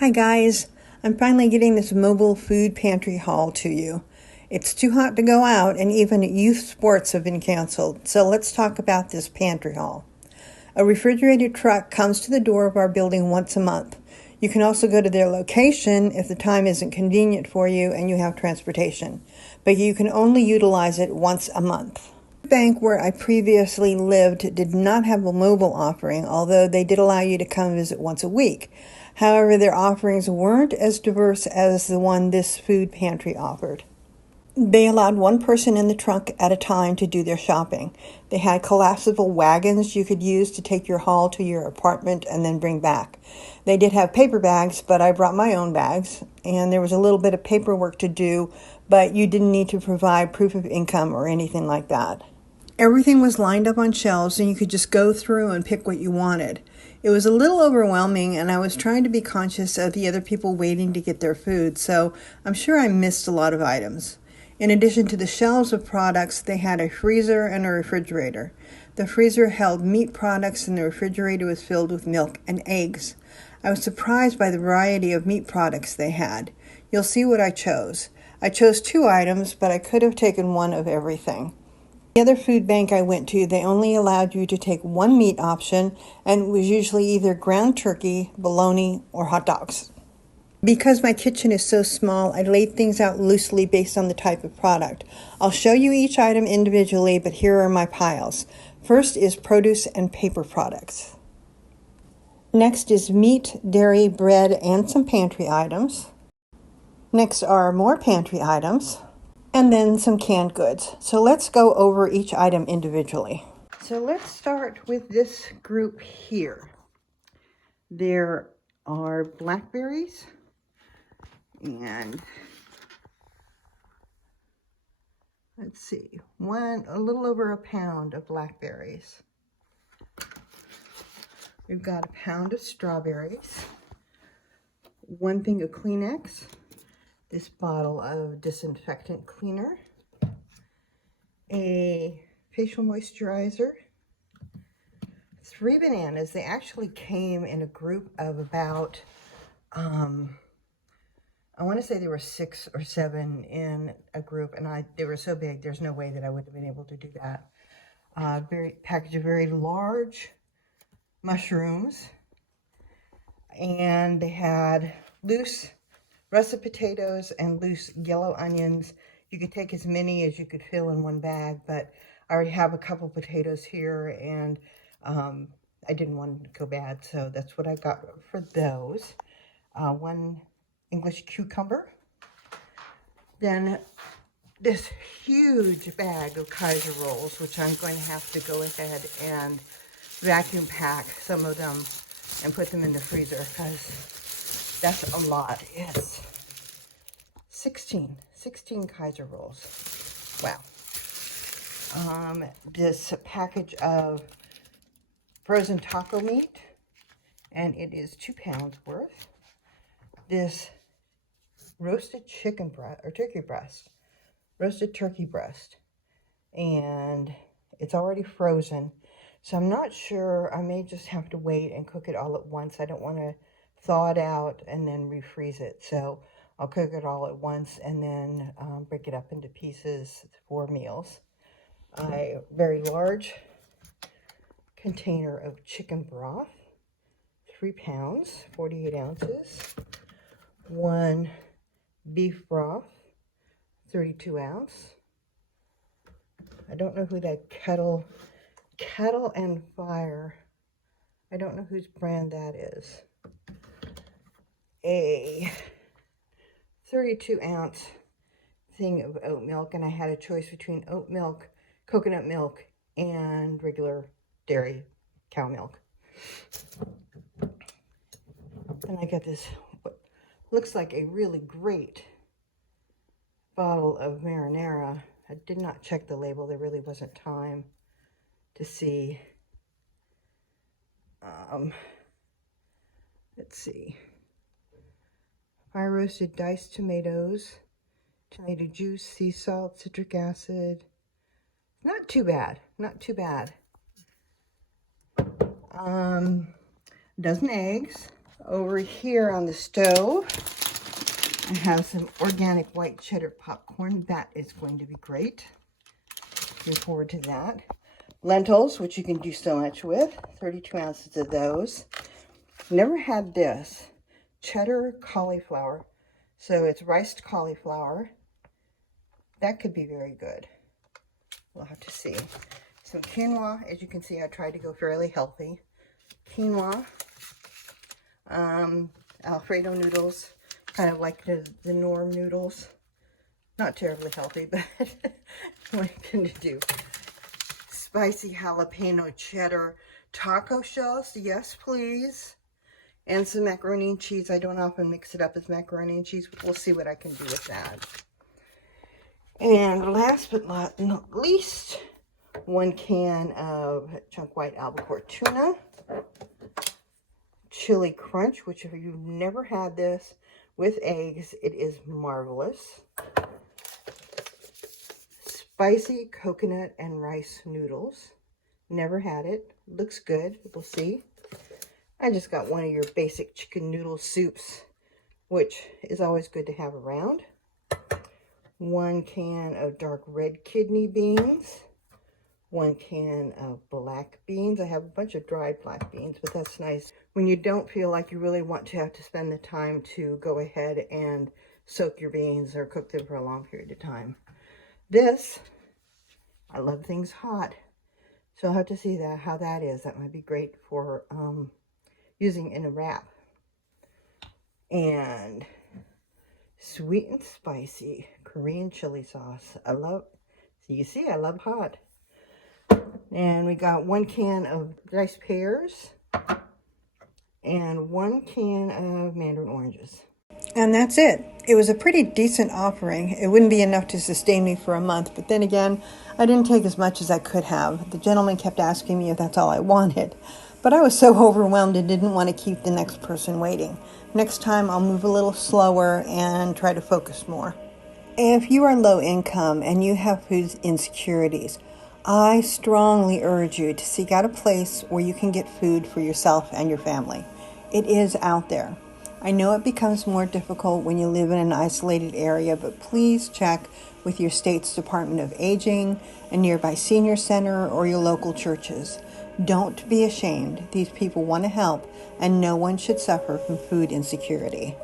Hi guys, I'm finally getting this mobile food pantry haul to you. It's too hot to go out and even youth sports have been canceled, so let's talk about this pantry haul. A refrigerated truck comes to the door of our building once a month. You can also go to their location if the time isn't convenient for you and you have transportation, but you can only utilize it once a month. The bank where I previously lived did not have a mobile offering, although they did allow you to come visit once a week. However, their offerings weren't as diverse as the one this food pantry offered. They allowed one person in the trunk at a time to do their shopping. They had collapsible wagons you could use to take your haul to your apartment and then bring back. They did have paper bags, but I brought my own bags, and there was a little bit of paperwork to do, but you didn't need to provide proof of income or anything like that. Everything was lined up on shelves and you could just go through and pick what you wanted. It was a little overwhelming and I was trying to be conscious of the other people waiting to get their food, so I'm sure I missed a lot of items. In addition to the shelves of products, they had a freezer and a refrigerator. The freezer held meat products and the refrigerator was filled with milk and eggs. I was surprised by the variety of meat products they had. You'll see what I chose. I chose 2 items, but I could have taken one of everything. The other food bank I went to, they only allowed you to take one meat option, and it was usually either ground turkey, bologna, or hot dogs. Because my kitchen is so small, I laid things out loosely based on the type of product. I'll show you each item individually, but here are my piles. First is produce and paper products. Next is meat, dairy, bread, and some pantry items. Next are more pantry items. And then some canned goods. So let's go over each item individually. So let's start with this group here. There are blackberries and let's see, a little over a pound of blackberries. We've got a pound of strawberries, 1 thing of Kleenex, this bottle of disinfectant cleaner, a facial moisturizer, 3 bananas. They actually came in a group of about, I want to say there were 6 or 7 in a group, and they were so big, there's no way that I would have been able to do that. Package of very large mushrooms, and they had loose russet potatoes and loose yellow onions. You could take as many as you could fill in one bag, but I already have a couple potatoes here, and I didn't want it to go bad, so that's what I got for those. 1 English cucumber. Then this huge bag of Kaiser rolls, which I'm going to have to go ahead and vacuum pack some of them and put them in the freezer because that's a lot. It's 16 Kaiser rolls. Wow. This package of frozen taco meat, and it is 2 pounds worth. This roasted chicken breast or turkey breast, roasted turkey breast, and it's already frozen, so I'm not sure. I may just have to wait and cook it all at once. I don't want to thaw it out and then refreeze it, so I'll cook it all at once and then break it up into pieces for meals. A very large container of chicken broth, 3 pounds, 48 ounces. 1 beef broth, 32 ounce. I don't know who that Kettle and Fire, I don't know whose brand that is. A 32 ounce thing of oat milk, and I had a choice between oat milk, coconut milk, and regular dairy cow milk. Then I got this, what looks like a really great bottle of marinara. I did not check the label. There really wasn't time to see. Let's see. Fire roasted diced tomatoes, tomato juice, sea salt, citric acid. Not too bad. Not too bad. A dozen eggs. Over here on the stove, I have some organic white cheddar popcorn. That is going to be great. Looking forward to that. Lentils, which you can do so much with. 32 ounces of those. Never had this. Cheddar cauliflower. So it's riced cauliflower. That could be very good. We'll have to see. Some quinoa. As you can see, I tried to go fairly healthy. Quinoa. Alfredo noodles. Kind of like the Norm noodles. Not terribly healthy, but what can you do? Spicy jalapeno cheddar taco shells. Yes, please. And some macaroni and cheese. I don't often mix it up as macaroni and cheese, but we'll see what I can do with that. And last but not least, 1 can of chunk white albacore tuna. Chili crunch, which if you've never had this with eggs, it is marvelous. Spicy coconut and rice noodles. Never had it. Looks good. We'll see. I just got one of your basic chicken noodle soups, which is always good to have around. 1 can of dark red kidney beans. 1 can of black beans. I have a bunch of dried black beans, but that's nice when you don't feel like you really want to have to spend the time to go ahead and soak your beans or cook them for a long period of time. This, I love things hot, so I'll have to see how that is. That might be great for using in a wrap. And sweet and spicy Korean chili sauce. So you see, I love hot. And we got 1 can of diced pears and 1 can of mandarin oranges. And that's it. It was a pretty decent offering. It wouldn't be enough to sustain me for a month, but then again, I didn't take as much as I could have. The gentleman kept asking me if that's all I wanted, but I was so overwhelmed and didn't want to keep the next person waiting. Next time, I'll move a little slower and try to focus more. If you are low income and you have food insecurities, I strongly urge you to seek out a place where you can get food for yourself and your family. It is out there. I know it becomes more difficult when you live in an isolated area, but please check with your state's Department of Aging, a nearby senior center, or your local churches. Don't be ashamed. These people want to help, and no one should suffer from food insecurity.